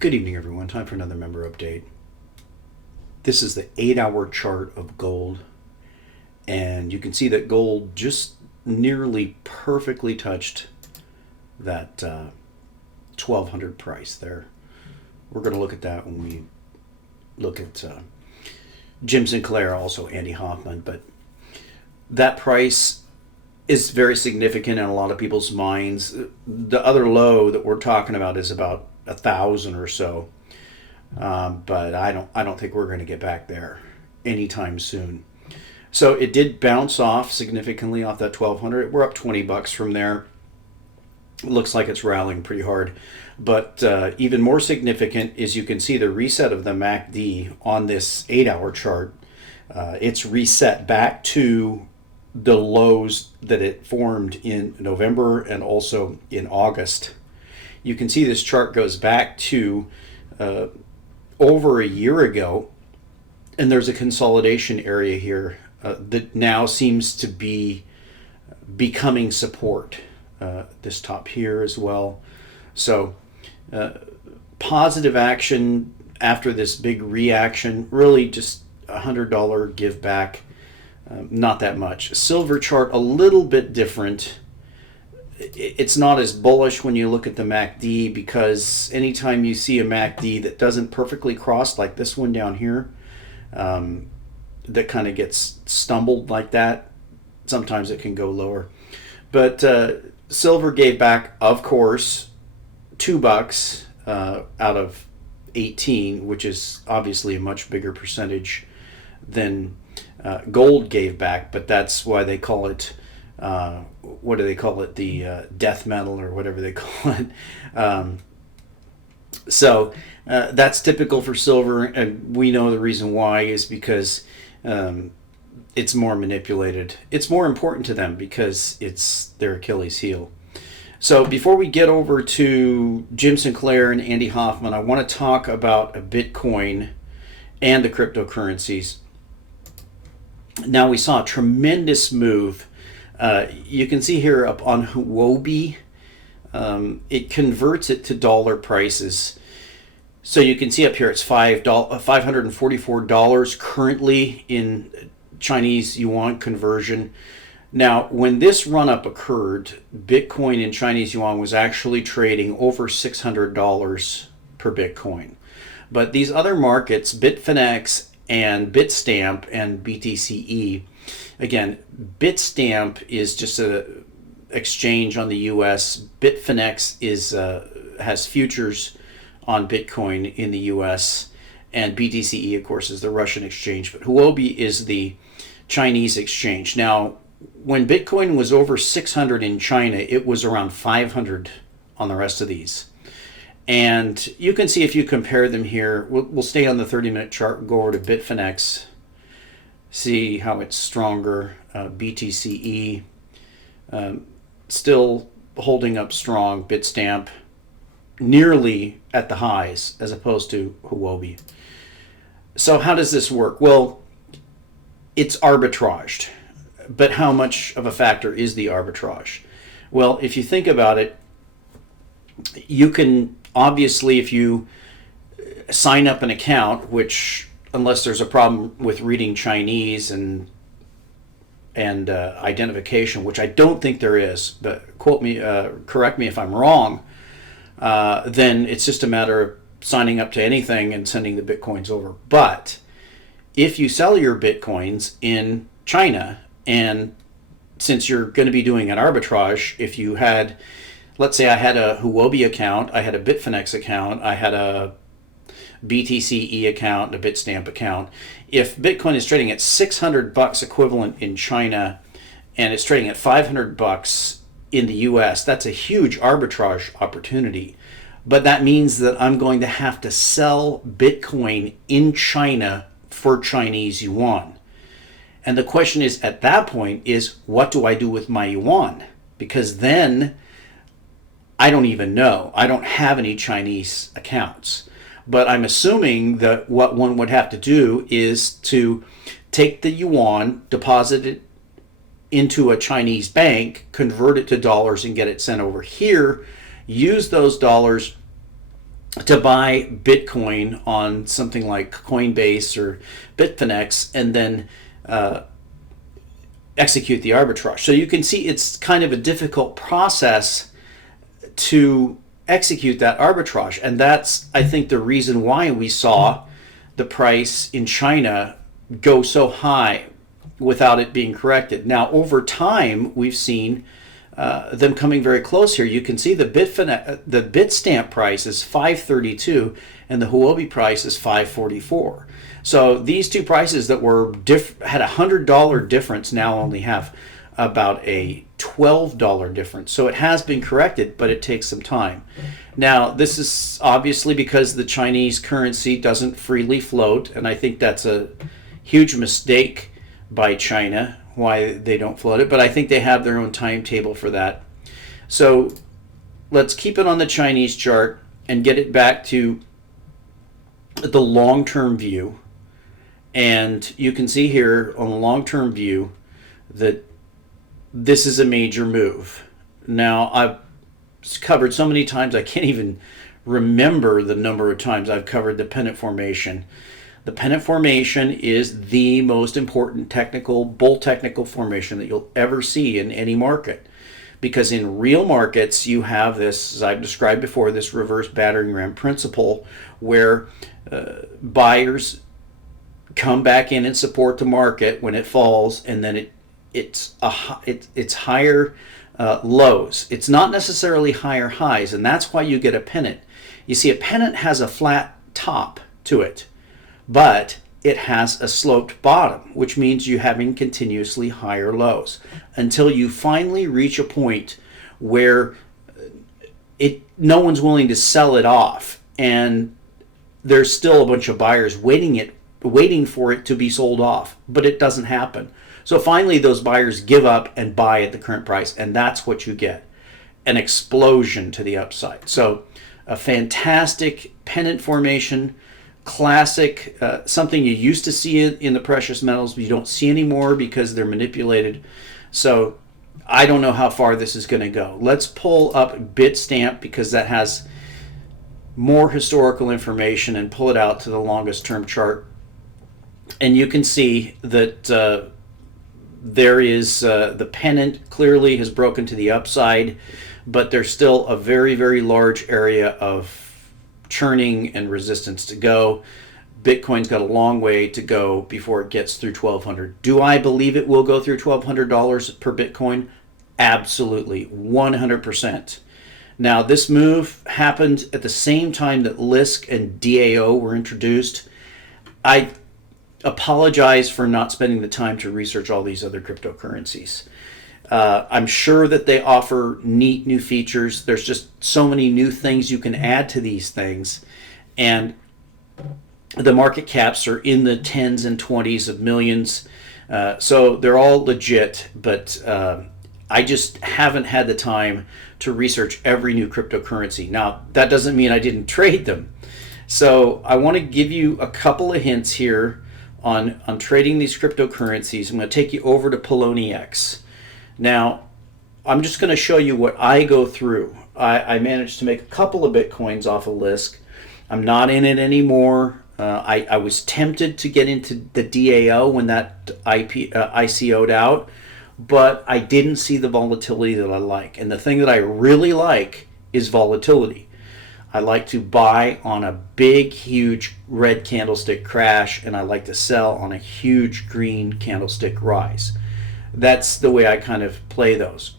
Good evening, everyone. Time for another member update. This is the 8 hour chart of gold, and you can see that gold just nearly perfectly touched that 1200 price there. We're going to look at that when we look at Jim Sinclair, also Andy Hoffman, but that price is very significant in a lot of people's minds. The other low that we're talking about is about 1,000 or so. But I don't think we're going to get back there anytime soon. So it did bounce off significantly off that 1200. We're up $20 from there. It looks like it's rallying pretty hard. But even more significant is you can see the reset of the MACD on this 8 hour chart. It's reset back to the lows that it formed in November and also in August. You can see this chart goes back to over a year ago, and there's a consolidation area here that now seems to be becoming support. This top here as well. So positive action after this big reaction, really just $100 give back, not that much. Silver chart a little bit different. It's not as bullish when you look at the MACD, because anytime you see a MACD that doesn't perfectly cross, like this one down here, that kind of gets stumbled like that, sometimes it can go lower. But silver gave back, of course, $2 out of 18, which is obviously a much bigger percentage than gold gave back, but that's why they call it what do they call it? The death metal, or whatever they call it. So that's typical for silver, and we know the reason why is because it's more manipulated. It's more important to them because it's their Achilles heel. So before we get over to Jim Sinclair and Andy Hoffman, I want to talk about Bitcoin and the cryptocurrencies. Now, we saw a tremendous move. You can see here up on Huobi, it converts it to dollar prices. So you can see up here it's $544 currently in Chinese yuan conversion. Now, when this run up occurred, Bitcoin in Chinese yuan was actually trading over $600 per Bitcoin. But these other markets, Bitfinex and Bitstamp and BTCE, again, Bitstamp is just a exchange on the U.S. Bitfinex has futures on Bitcoin in the U.S. and BTCE, of course, is the Russian exchange. But Huobi is the Chinese exchange. Now, when Bitcoin was over 600 in China, it was around 500 on the rest of these. And you can see if you compare them here, we'll stay on the 30-minute chart and go over to Bitfinex. See how it's stronger. BTCE still holding up strong. Bitstamp nearly at the highs as opposed to Huobi. So how does this work? Well, it's arbitraged. But how much of a factor is the arbitrage? Well, if you think about it, you can obviously, if you sign up an account, which, unless there's a problem with reading Chinese and identification, which I don't think there is, but correct me if I'm wrong, then it's just a matter of signing up to anything and sending the Bitcoins over. But if you sell your Bitcoins in China, and since you're going to be doing an arbitrage, if you had, let's say I had a Huobi account, I had a Bitfinex account, I had a BTCE account, and a Bitstamp account. If Bitcoin is trading at $600 equivalent in China and it's trading at $500 in the US, that's a huge arbitrage opportunity. But that means that I'm going to have to sell Bitcoin in China for Chinese yuan. And the question is, at that point, is what do I do with my yuan? Because then I don't even know. I don't have any Chinese accounts. But I'm assuming that what one would have to do is to take the yuan, deposit it into a Chinese bank, convert it to dollars and get it sent over here, use those dollars to buy Bitcoin on something like Coinbase or Bitfinex and then execute the arbitrage. So you can see it's kind of a difficult process to execute that arbitrage. And that's, I think, the reason why we saw the price in China go so high without it being corrected. Now, over time, we've seen them coming very close here. You can see the Bitstamp price is 532 and the Huobi price is 544. So these two prices that were had a $100 difference now only have about a $12 difference. So it has been corrected, but it takes some time. Now, this is obviously because the Chinese currency doesn't freely float, and I think that's a huge mistake by China, why they don't float it, but I think they have their own timetable for that. So let's keep it on the Chinese chart and get it back to the long-term view. And you can see here on the long-term view that this is a major move. Now, I've covered so many times I can't even remember the number of times I've covered the pennant formation. The pennant formation is the most important bull technical formation that you'll ever see in any market. Because in real markets, you have this, as I've described before, this reverse battering ram principle where buyers come back in and support the market when it falls, and then it's higher lows. It's not necessarily higher highs, and that's why you get a pennant. You see, a pennant has a flat top to it, but it has a sloped bottom, which means you're having continuously higher lows until you finally reach a point where no one's willing to sell it off, and there's still a bunch of buyers waiting for it to be sold off, but it doesn't happen. So finally those buyers give up and buy at the current price, and that's what you get, an explosion to the upside. So a fantastic pennant formation, classic, something you used to see in the precious metals, but you don't see anymore because they're manipulated. So I don't know how far this is going to go. Let's pull up Bitstamp because that has more historical information, and pull it out to the longest term chart. And you can see that there is the pennant clearly has broken to the upside, but there's still a very, very large area of churning and resistance to go. Bitcoin's got a long way to go before it gets through 1,200. Do I believe it will go through $1,200 per Bitcoin? Absolutely, 100%. Now, this move happened at the same time that LISC and DAO were introduced. I apologize for not spending the time to research all these other cryptocurrencies. I'm sure that they offer neat new features. There's just so many new things you can add to these things. And the market caps are in the 10s and 20s of millions. So they're all legit, but I just haven't had the time to research every new cryptocurrency. Now, that doesn't mean I didn't trade them. So I want to give you a couple of hints here on trading these cryptocurrencies. I'm going to take you over to Poloniex. Now, I'm just going to show you what I go through. I managed to make a couple of Bitcoins off of LISC. I'm not in it anymore. I was tempted to get into the DAO when that ICO'd out, but I didn't see the volatility that I like. And the thing that I really like is volatility. I like to buy on a big, huge red candlestick crash, and I like to sell on a huge green candlestick rise. That's the way I kind of play those.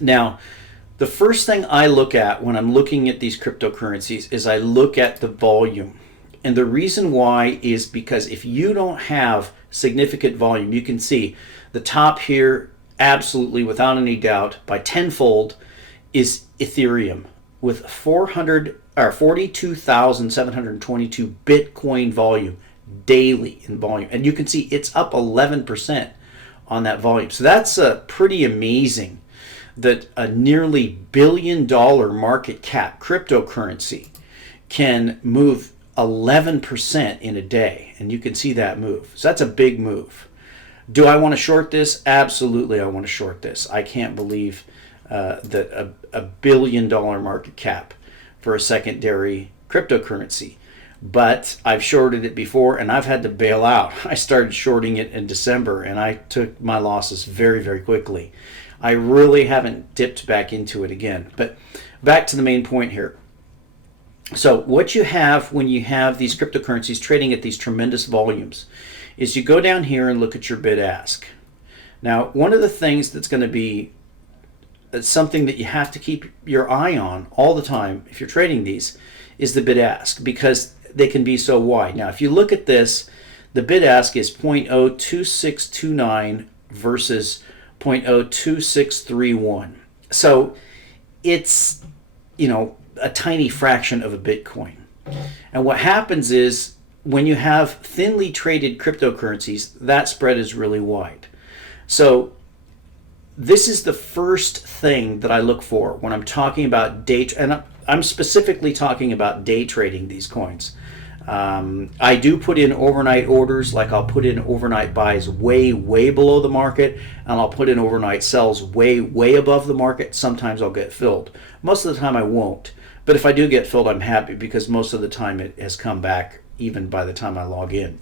Now, the first thing I look at when I'm looking at these cryptocurrencies is I look at the volume. And the reason why is because if you don't have significant volume, you can see the top here, absolutely without any doubt, by tenfold, is Ethereum with 42,722 Bitcoin volume daily in volume. And you can see it's up 11% on that volume. So that's pretty amazing that a nearly $1 billion market cap cryptocurrency can move 11% in a day. And you can see that move. So that's a big move. Do I want to short this? Absolutely, I want to short this. I can't believe that a $1 billion market cap for a secondary cryptocurrency. But I've shorted it before and I've had to bail out. I started shorting it in December and I took my losses very, very quickly. I really haven't dipped back into it again. But back to the main point here. So what you have when you have these cryptocurrencies trading at these tremendous volumes is you go down here and look at your bid ask. Now, one of the things that's going to be something that you have to keep your eye on all the time if you're trading these is the bid ask, because they can be so wide. Now, if you look at this, the bid ask is 0.02629 versus 0.02631. So it's, a tiny fraction of a Bitcoin. And what happens is when you have thinly traded cryptocurrencies, that spread is really wide. So this is the first thing that I look for when I'm talking about and I'm specifically talking about day trading these coins. I do put in overnight orders, like I'll put in overnight buys way, way below the market, and I'll put in overnight sells way, way above the market. Sometimes I'll get filled. Most of the time I won't. But if I do get filled, I'm happy because most of the time it has come back even by the time I log in.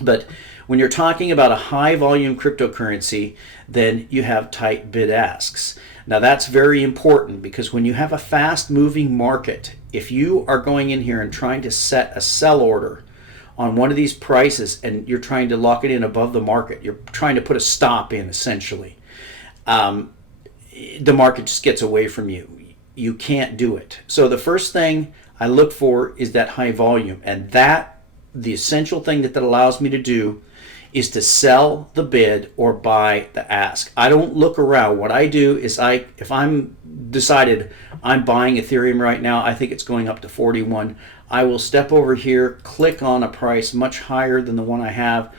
But when you're talking about a high volume cryptocurrency, then you have tight bid asks. Now that's very important because when you have a fast moving market, if you are going in here and trying to set a sell order on one of these prices and you're trying to lock it in above the market, you're trying to put a stop in essentially, the market just gets away from you. You can't do it. So the first thing I look for is that high volume, and the essential thing that allows me to do is to sell the bid or buy the ask. I don't look around. What I do is if I'm decided I'm buying Ethereum right now, I think it's going up to 41, I will step over here, click on a price much higher than the one I have,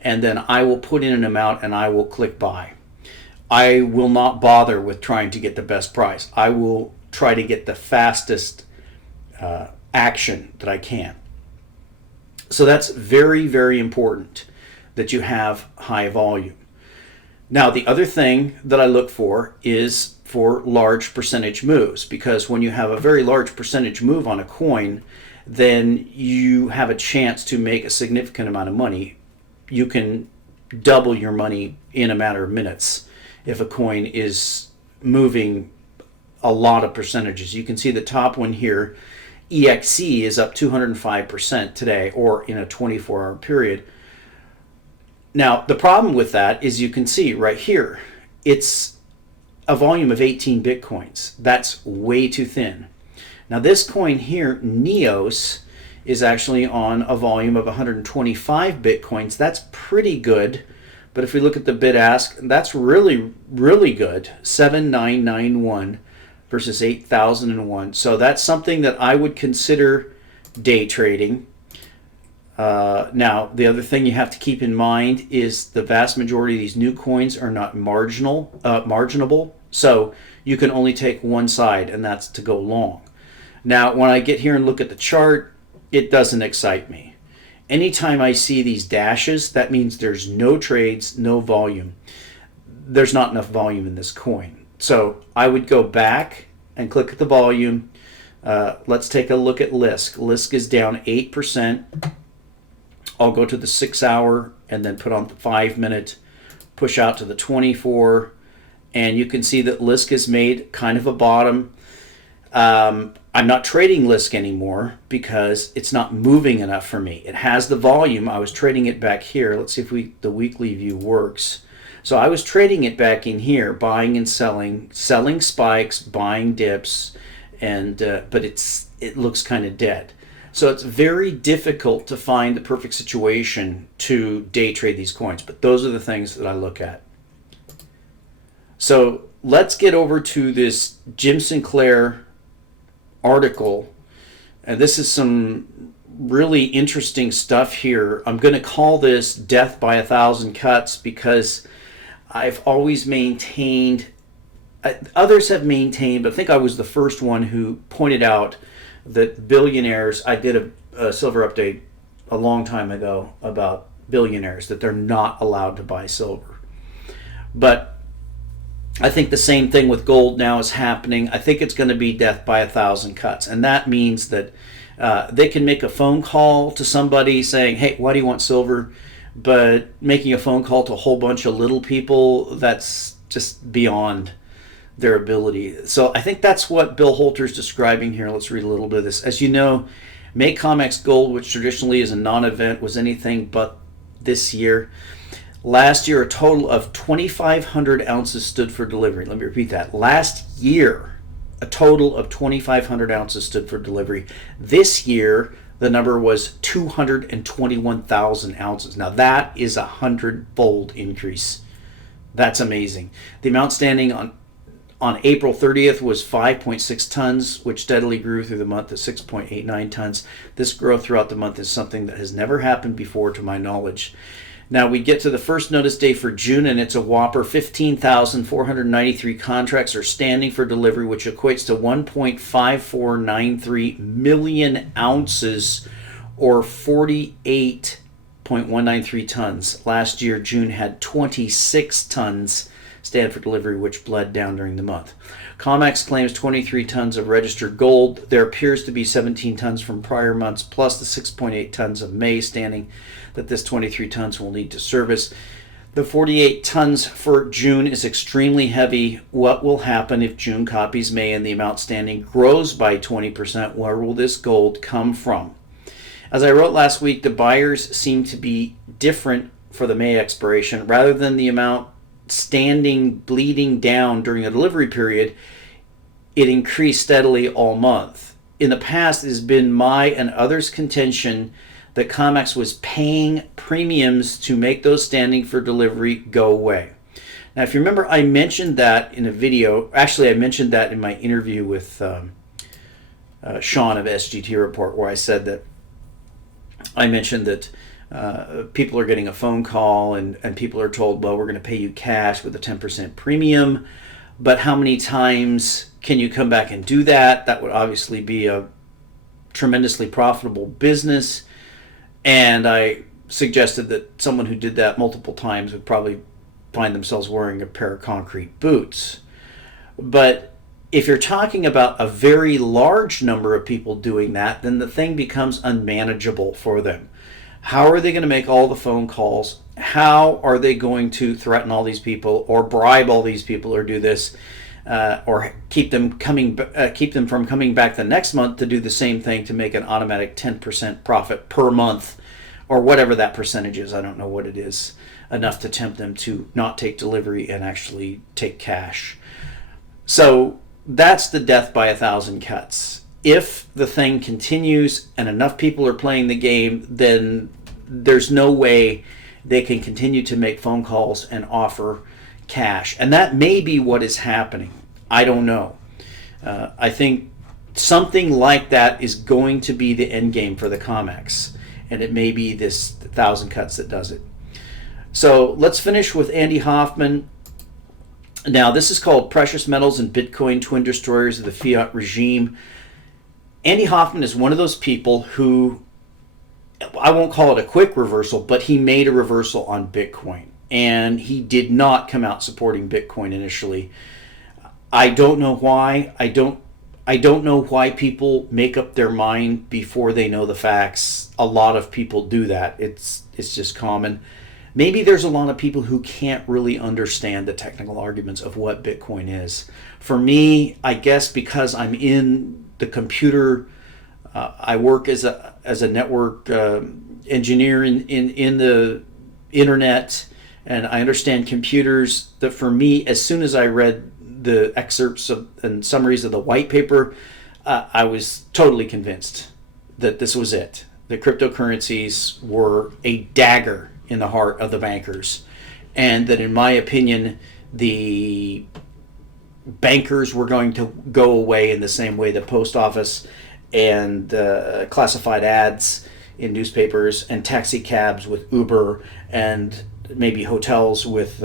and then I will put in an amount and I will click buy. I will not bother with trying to get the best price. I will try to get the fastest action that I can. So that's very, very important that you have high volume. Now, the other thing that I look for is for large percentage moves, because when you have a very large percentage move on a coin, then you have a chance to make a significant amount of money. You can double your money in a matter of minutes if a coin is moving a lot of percentages. You can see the top one here, EXE, is up 205% today, or in a 24-hour period. Now, the problem with that is you can see right here, it's a volume of 18 Bitcoins. That's way too thin. Now, this coin here, Neos, is actually on a volume of 125 Bitcoins. That's pretty good. But if we look at the bid ask, that's really, really good. 7,991 versus 8,001. So that's something that I would consider day trading. Now, the other thing you have to keep in mind is the vast majority of these new coins are not marginable. So you can only take one side, and that's to go long. Now, when I get here and look at the chart, it doesn't excite me. Anytime I see these dashes, that means there's no trades, no volume. There's not enough volume in this coin. So I would go back and click at the volume. Let's take a look at Lisk. Lisk is down 8%. I'll go to the 6 hour and then put on the 5 minute, push out to the 24, and you can see that Lisk has made kind of a bottom. I'm not trading Lisk anymore because it's not moving enough for me. It has the volume. I was trading it back here. Let's see if the weekly view works. So I was trading it back in here, buying and selling spikes, buying dips, and but it looks kind of dead. So it's very difficult to find the perfect situation to day trade these coins, but those are the things that I look at. So let's get over to this Jim Sinclair article, and this is some really interesting stuff here. I'm going to call this Death by 1,000 Cuts because I've always maintained, others have maintained, but I think I was the first one who pointed out that billionaires, I did a silver update a long time ago about billionaires, that they're not allowed to buy silver. But I think the same thing with gold now is happening. I think it's going to be death by 1,000 cuts. And that means that they can make a phone call to somebody saying, hey, why do you want silver? But making a phone call to a whole bunch of little people, that's just beyond their ability. So I think that's what Bill Holter's describing here. Let's read a little bit of this. As you know, May Comex Gold, which traditionally is a non-event, was anything but this year. Last year, a total of 2,500 ounces stood for delivery. Let me repeat that. Last year, a total of 2,500 ounces stood for delivery. This year, the number was 221,000 ounces. Now, that is a 100-fold increase. That's amazing. The amount standing on April 30th was 5.6 tons, which steadily grew through the month to 6.89 tons. This growth throughout the month is something that has never happened before, to my knowledge. Now we get to the first notice day for June, and it's a whopper 15,493 contracts are standing for delivery, which equates to 1.5493 million ounces, or 48.193 tons. Last year, June had 26 tons stand for delivery, which bled down during the month. Comex claims 23 tons of registered gold. There appears to be 17 tons from prior months, plus the 6.8 tons of May standing that this 23 tons will need to service. The 48 tons for June is extremely heavy. What will happen if June copies May and the amount standing grows by 20%? Where will this gold come from? As I wrote last week, the buyers seem to be different for the May expiration. Rather than the amount standing bleeding down during the delivery period, it increased steadily all month. In the past, it has been my and others' contention that Comex was paying premiums to make those standing for delivery go away. Now, if you remember, I mentioned that in a video. Actually, I mentioned that in my interview with Sean of SGT Report, where I said that I mentioned that people are getting a phone call and people are told, well, we're going to pay you cash with a 10% premium, but how many times can you come back and do that? That would obviously be a tremendously profitable business. And I suggested that someone who did that multiple times would probably find themselves wearing a pair of concrete boots. But if you're talking about a very large number of people doing that, then the thing becomes unmanageable for them. How are they going to make all the phone calls? How are they going to threaten all these people or bribe all these people or do this or keep them from coming back the next month to do the same thing to make an automatic 10% profit per month or whatever that percentage is? I don't know what it is, enough to tempt them to not take delivery and actually take cash. So that's the death by 1,000 cuts. If the thing continues and enough people are playing the game, then there's no way they can continue to make phone calls and offer cash. And that may be what is happening. I don't know. I think something like that is going to be the end game for the Comex. And it may be this 1,000 cuts that does it. So let's finish with Andy Hoffman. Now, this is called Precious Metals and Bitcoin Twin Destroyers of the Fiat Regime. Andy Hoffman is one of those people who, I won't call it a quick reversal, but he made a reversal on Bitcoin. And he did not come out supporting Bitcoin initially. I don't know why. I don't know why people make up their mind before they know the facts. A lot of people do that. It's just common. Maybe there's a lot of people who can't really understand the technical arguments of what Bitcoin is. For me, I guess because I'm in the computer, I work as a network engineer in the internet, and I understand computers. That for me, as soon as I read the excerpts and summaries of the white paper, I was totally convinced that this was it. The cryptocurrencies were a dagger in the heart of the bankers, and that in my opinion the bankers were going to go away in the same way the post office and classified ads in newspapers and taxi cabs with Uber and maybe hotels with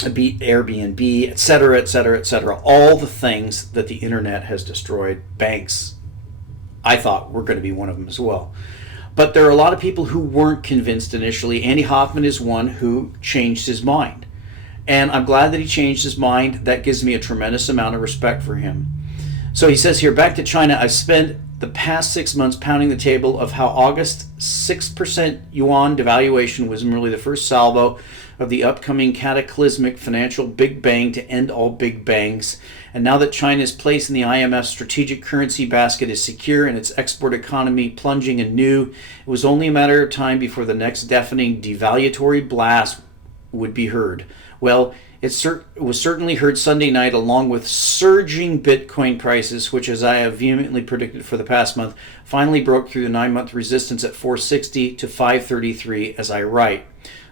Airbnb, etc., etc., etc. All the things that the internet has destroyed, banks, I thought were going to be one of them as well. But there are a lot of people who weren't convinced initially. Andy Hoffman is one who changed his mind. And I'm glad that he changed his mind. That gives me a tremendous amount of respect for him. So he says here, back to China, I've spent the past 6 months pounding the table of how August 6% yuan devaluation was merely the first salvo of the upcoming cataclysmic financial Big Bang to end all Big Bangs. And now that China's place in the IMF's strategic currency basket is secure and its export economy plunging anew, it was only a matter of time before the next deafening devaluatory blast would be heard. Well, it was certainly heard Sunday night, along with surging Bitcoin prices, which, as I have vehemently predicted for the past month, finally broke through the 9-month resistance at 460 to 533 as I write.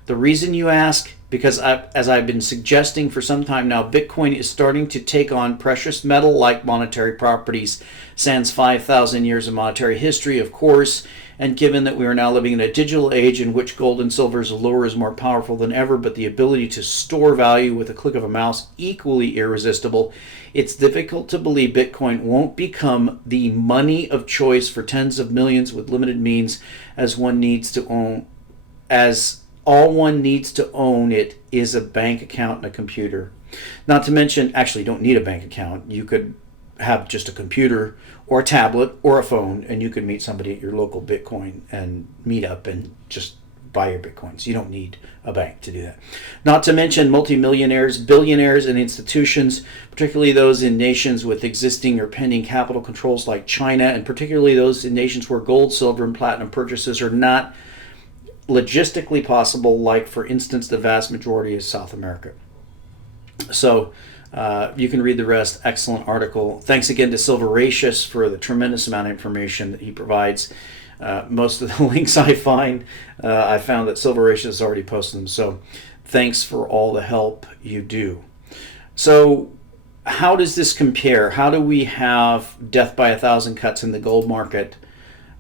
The reason, you ask? Because as I've been suggesting for some time now, Bitcoin is starting to take on precious metal-like monetary properties, sans 5,000 years of monetary history, of course, and given that we are now living in a digital age in which gold and silver's allure is more powerful than ever, but the ability to store value with a click of a mouse equally irresistible, it's difficult to believe Bitcoin won't become the money of choice for tens of millions with limited means, as all one needs to own it is a bank account and a computer. Not to mention, actually, you don't need a bank account. You could have just a computer or a tablet or a phone, and you could meet somebody at your local Bitcoin and meet up and just buy your Bitcoins. You don't need a bank to do that. Not to mention multimillionaires, billionaires, and institutions, particularly those in nations with existing or pending capital controls like China, and particularly those in nations where gold, silver, and platinum purchases are not logistically possible, like, for instance, the vast majority of South America. So you can read the rest. Excellent article. Thanks again to Silveraceous for the tremendous amount of information that he provides. Most of the links I found that Silveraceous has already posted them. So thanks for all the help you do. So how does this compare? How do we have death by 1,000 cuts in the gold market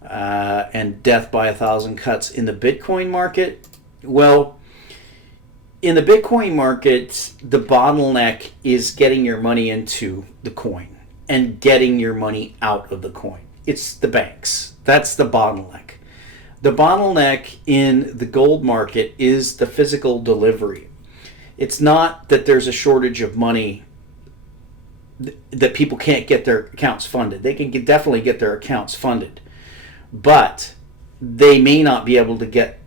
and death by 1,000 cuts in the Bitcoin market? Well, in the Bitcoin market, the bottleneck is getting your money into the coin and getting your money out of the coin. It's the banks. That's the bottleneck. The bottleneck in the gold market is the physical delivery. It's not that there's a shortage of money, that people can't get their accounts funded. They can definitely get their accounts funded, but they may not be able to get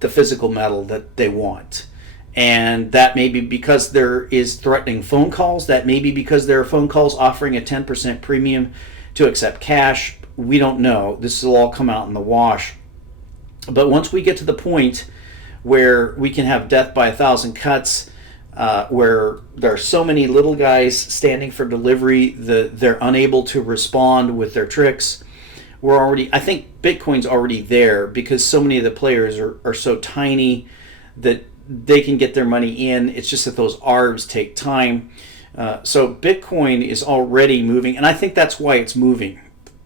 the physical metal that they want. And that may be because there is threatening phone calls. That may be because there are phone calls offering a 10% premium to accept cash. We don't know. This will all come out in the wash. But once we get to the point where we can have death by 1,000 cuts, where there are so many little guys standing for delivery that they're unable to respond with their tricks, I think Bitcoin's already there, because so many of the players are so tiny that they can get their money in. It's just that those arbs take time. So Bitcoin is already moving, and I think that's why it's moving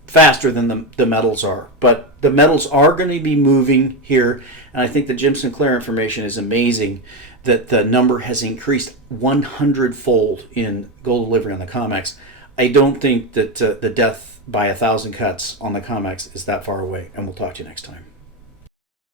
faster than the metals are. But the metals are going to be moving here, and I think the Jim Sinclair information is amazing, that the number has increased 100-fold in gold delivery on the Comex. I don't think that the death by 1,000 cuts on the Comex is that far away, and we'll talk to you next time.